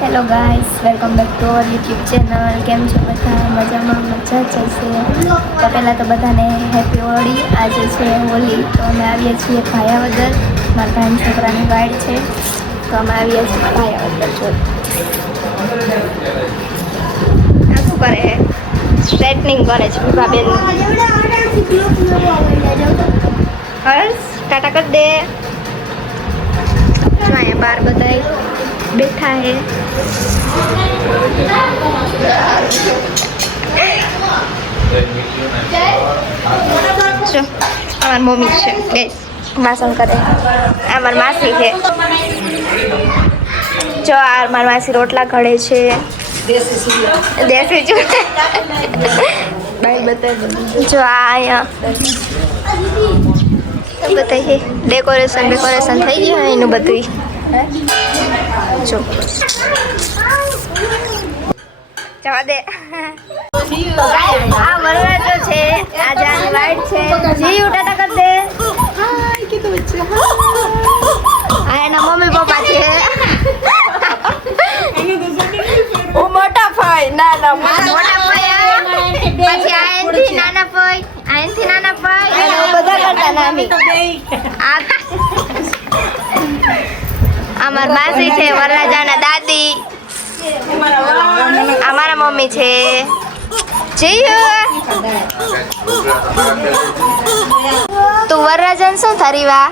Hello guys, welcome back to our YouTube channel. કેમ છો બધા? મજામાં? મજા જ હશે. તો પહેલાં તો બધાને હેપી હોળી. આજે છે હોળી, તો અમે આવીએ છીએ ભાયાવદર. મારા ભાઈ છોકરાની વાડ છે, તો અમે આવીએ છીએ ભાયાવદર. જો આ શું કરે છે? સ્ટ્રેટનિંગ કરે છે બેન. હર્ષ ટાટા કરી દે. જો અહીંયા બાર બધા બેઠા હે. જો અમાર મમ્મી છે ગેસ વાસણ કરે. આ મારી માસી છે. જો આ મારી માસી રોટલા ઘડે છે. દેશી બાઈ બતાવી. જો આ અહીંયા બતાવીએ ડેકોરેશન થઈ ગયું એનું બધું. જો જવા દે. આ વરરાજો છે, આ જાની વાઈટ છે. જી ઉટાટા કર દે. આ એના મમ્મી પપ્પા છે. ઓ મોટા ભાઈ નાના મોટા ભાઈ, પછી આ એનથી નાના ભાઈ, આ એનથી નાના ભાઈ, અને બધા કરતા નાની. આ મારી માસી છે, વરરાજાના દાદી. અમારા મમ્મી છે. તું વરરાજાને શું થારી વા?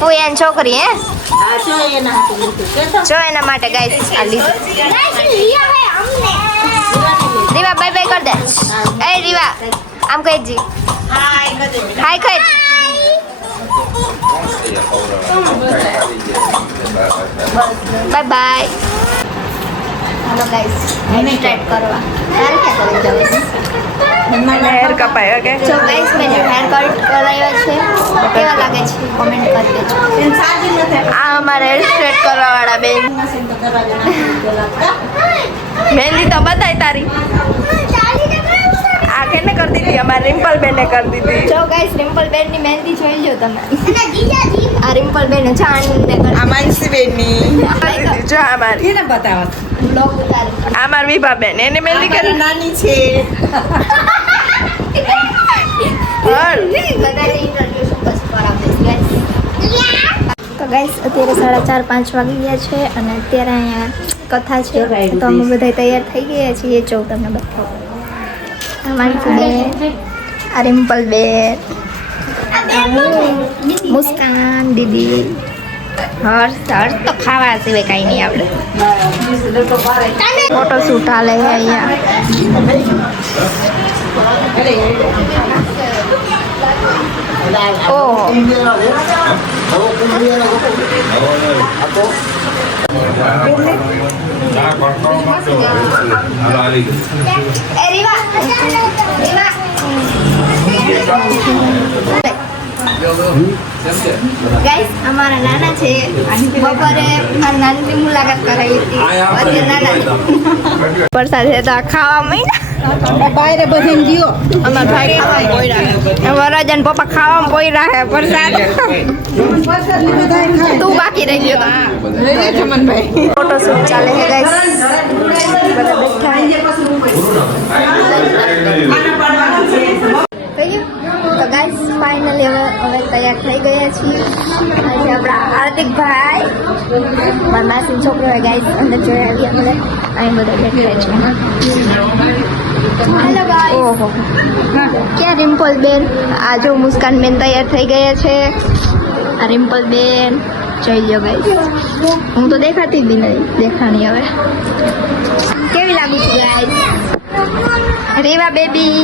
ફૂયાની છોકરી હે? જો એના માટે ગાઈસ આ લીધું. રીવા બાય બાય કર દે. એ રીવા આમ કહી જી હાય કહી. Bye bye. Hello guys start કરવા. તારે ક્યાં કરી જવું? હેર કપાય ઓકે. જો ગાઈસ મેં હેર કટ કરાવ્યા છે. કેવા લાગે છે કોમેન્ટ કરી દેજો. આ અમારે હેર સ્ટ્રેટ કરવા વાળા બેન. મહેંદી તો બતાય તારી. આ કેને કરી દીધી? અમારે રિમ્પલ બેને કરી દીધી. જો ગાઈસ રિમ્પલ બેન ની મહેંદી જોઈ લો તમે. આ રિમ્પલ બેન જાન ને આ માનસી બેનની જો અમારી એને બતાવો બ્લોગ ઉતારે. આ મારી વિભા બેન એને મહેંદી કરી નાની છે. હર બધાને ઇન્ટ્રોડ્યુસ બસ કરાવી દઈશ ગાઈસ. તો ગાઈસ અત્યારે 4:30 વાગી ગયા છે અને અત્યારે અહીંયા કથા છે, તો અમે બધા તૈયાર થઈ ગયા છીએ. જો તમને બતાવો. અમારી બેન, આ રિમ્પલ બેન, મુસ્કાન દીદી, હર્ષ તો ખાવા સિવાય કાંઈ નહીં આપણે. ફોટો શૂટ હાલે છે અહીંયા. ઓહો એ રીવા ગાઈસ અમારા નાના છે. બપોરે મારા નાનીની મુલાકાત કરાવી હતી. અત્યારે નાના વરસાદ છે તો ખાવા મહિના બાયરે બધીને ગયો. અમારા ભાઈ ખાવા પોયરા. વરરાજાન પપ્પા ખાવા પોયરા હે. વરસાદ તું બાકી રહી ગયો. ફોટો શૂટ ચાલે છે ગાઈસ. બધા બેઠા તો ગાઈસ ફાઇનલી હવે તૈયાર થઈ ગયા છીએ. આજે આપણા હાર્દિકભાઈ, મારા માસીનો છોકરો હોય ગાઈસ. અંદર જોઈ આવીએ આપણે. અહીં બધા બેઠા છે. Hello guys. ઓહો ક્યાં રિમ્પલ બેન? આ જો મુસ્કાન બેન તૈયાર થઈ ગયા છે. આ રિમ્પલ બેન જોઈ લો ગાઈસ. હું તો દેખાતી બી નહીં. દેખાણી હવે કેવી લાગુ છું ગાઈસ? રેવા બેબી.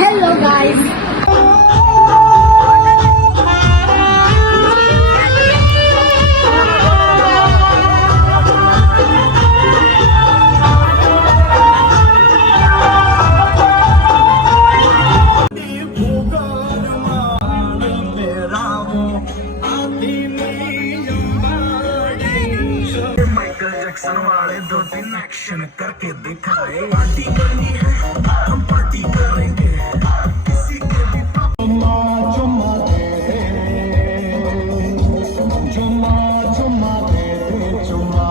Hello guys. करके दिखाए पार्टी करनी है हम पार्टी करेंगे किसी के भी चुम्मा दे चुम्मा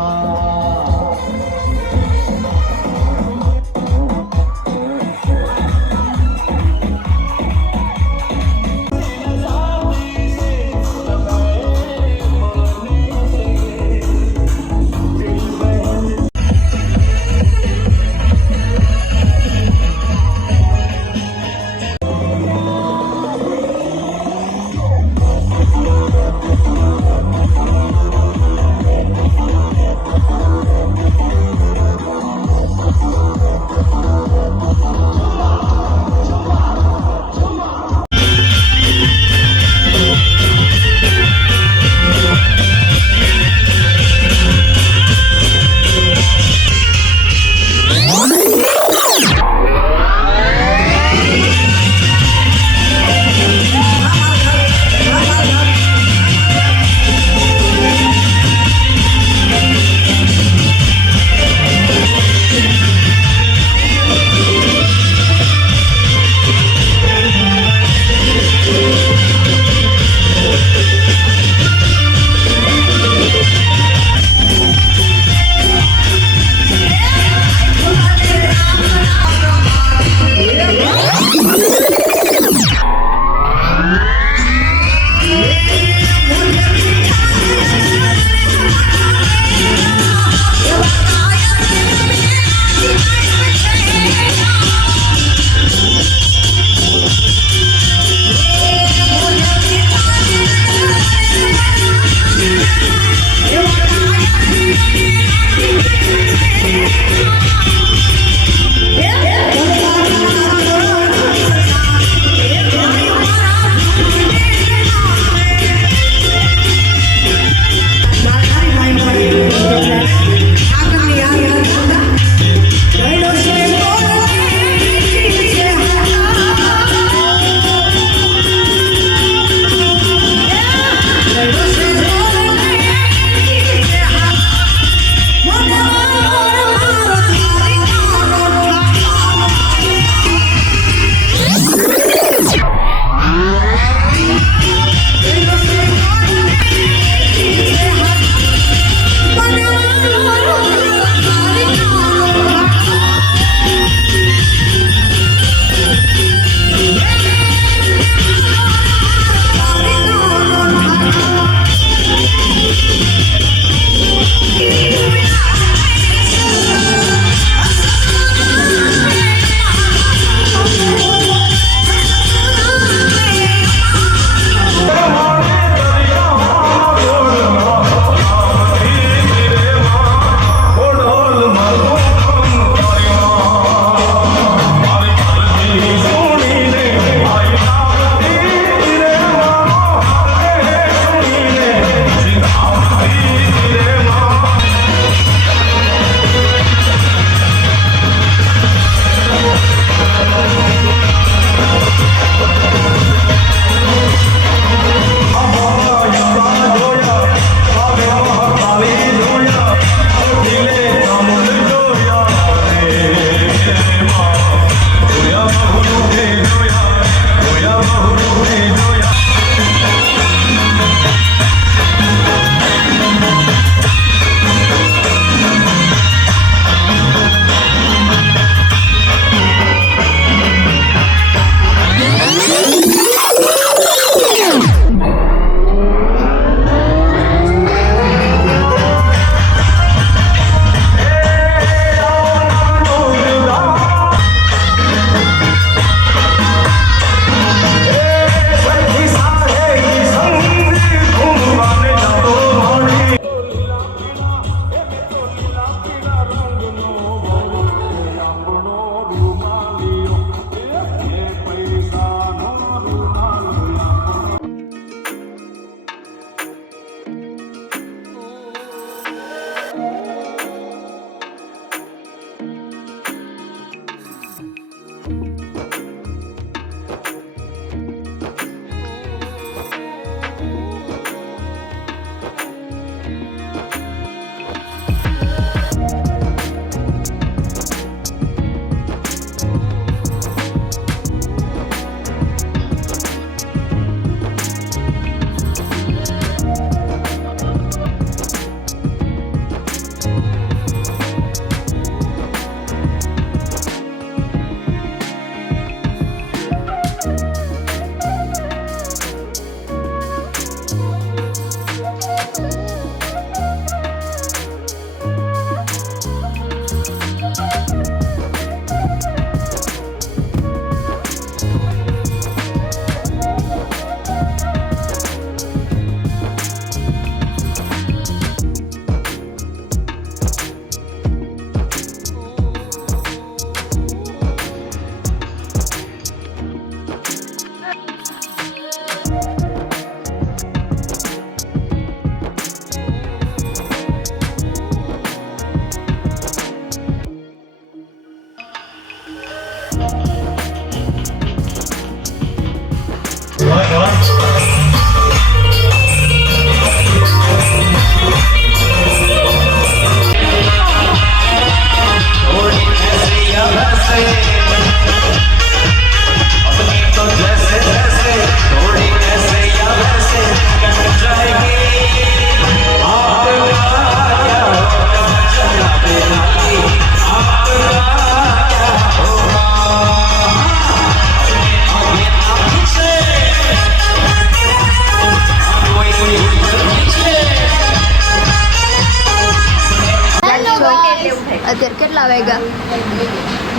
અત્યારે કેટલા વાગ્યા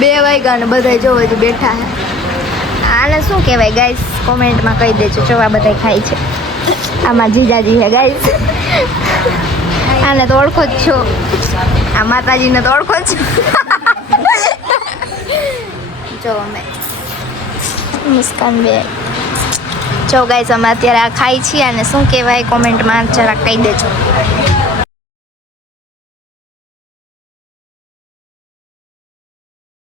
2 વાગ્યા અને બધા જોવો જ બેઠા છે આને શું કહેવાય ગાઈસ કોમેન્ટમાં કહી દેજો જો આ બધા ખાય છે આમાં જીજાજી છે ગાઈસ આને તો ઓળખો જ છો આ માતાજીને તો ઓળખો જ છો જો અમે મુસ્કાન બે જો ગાઈસ અમે અત્યારે આ ખાઈ છીએ અને શું કહેવાય કોમેન્ટમાં જરાક કહી દેજો